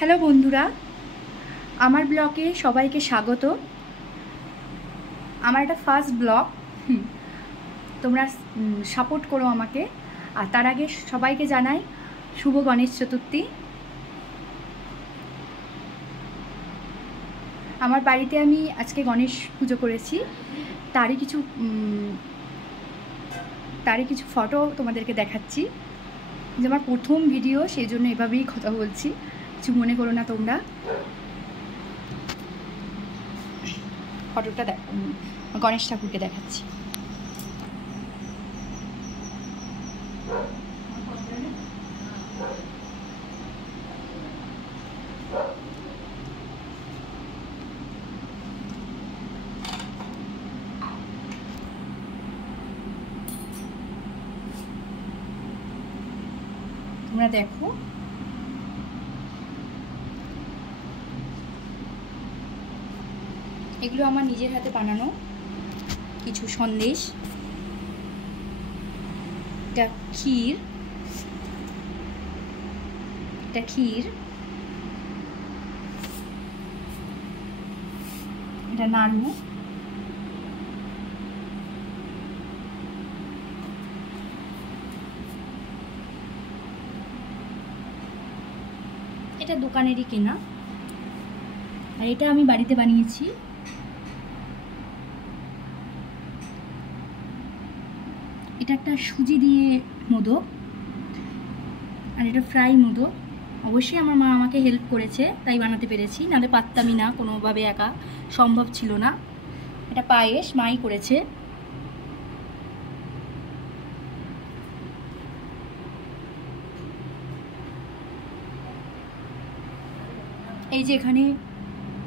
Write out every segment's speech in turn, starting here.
Hello বন্ধুরা, আমার ব্লগে সবাইকে স্বাগত। আমার এটা ফার্স্ট ব্লগ, তোমরা সাপোর্ট করো আমাকে। আর তার আগে সবাইকে জানাই শুভ গণেশ চতুর্থী। আমার বাড়িতে আমি আজকে গণেশ পুজো করেছি, তারই কিছু ফটো তোমাদেরকে দেখাচ্ছি। যে আমার প্রথম ভিডিও, সেই জন্য এভাবেই কথা বলছি, কিছু মনে করো না তোমরা। ফটোটা গণেশ ঠাকুরকে দেখাচ্ছি। তোমরা দেখো, এগুলো আমার নিজের হাতে বানানো কিছু সন্দেশ। এটা ক্ষীর, এটা নাড়ু, এটা দোকানেরই কেনা, আর এটা আমি বাড়িতে বানিয়েছি। এটা একটা সুজি দিয়ে মোদক, আর এটা ফ্রাই মোদক। অবশ্যই আমার মা আমাকে হেল্প করেছে, তাই বানাতে পেরেছি, নাহলে পারতামই না, কোনোভাবে একা সম্ভব ছিল না। এটা পায়েস মাই করেছে। এই যে এখানে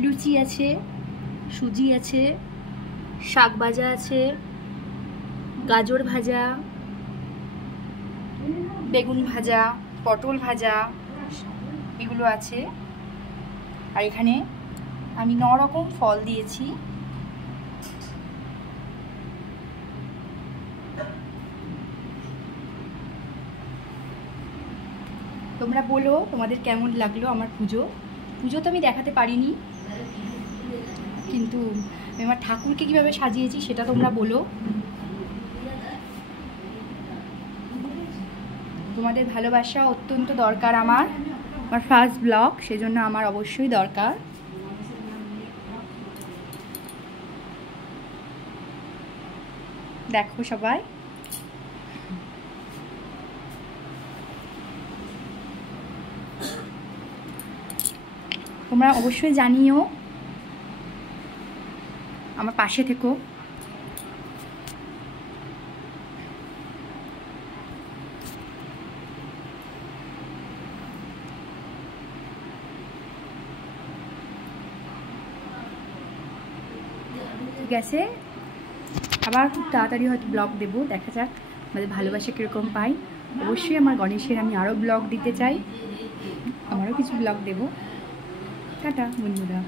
লুচি আছে, সুজি আছে, শাক ভাজা আছে, গাজর ভাজা, বেগুন ভাজা, পটল ভাজা, এগুলো আছে। আর এখানে আমি 9 রকম ফল দিয়েছি। তোমরা বলো তোমাদের কেমন লাগলো আমার পুজো। তো আমি দেখাতে পারিনি, কিন্তু আমি আমার ঠাকুরকে কীভাবে সাজিয়েছি সেটা তোমরা বলো। তোমাদের ভালোবাসা অত্যন্ত দরকার আমার ফার্স্ট ব্লগ, সেজন্য আমার অবশ্যই দরকার। দেখো সবাই, তোমরা অবশ্যই জানিও, আমার পাশে থেকো। ঠিক আছে, আবার খুব তাড়াতাড়ি হয়তো ব্লগ দেবো, দেখা যাক আমাদের ভালোবাসা কীরকম পাই। অবশ্যই আমার গণেশের আমি আরও ব্লগ দিতে চাই, আমারও কিছু ব্লগ দেবো। টাটা বন্ধুরা।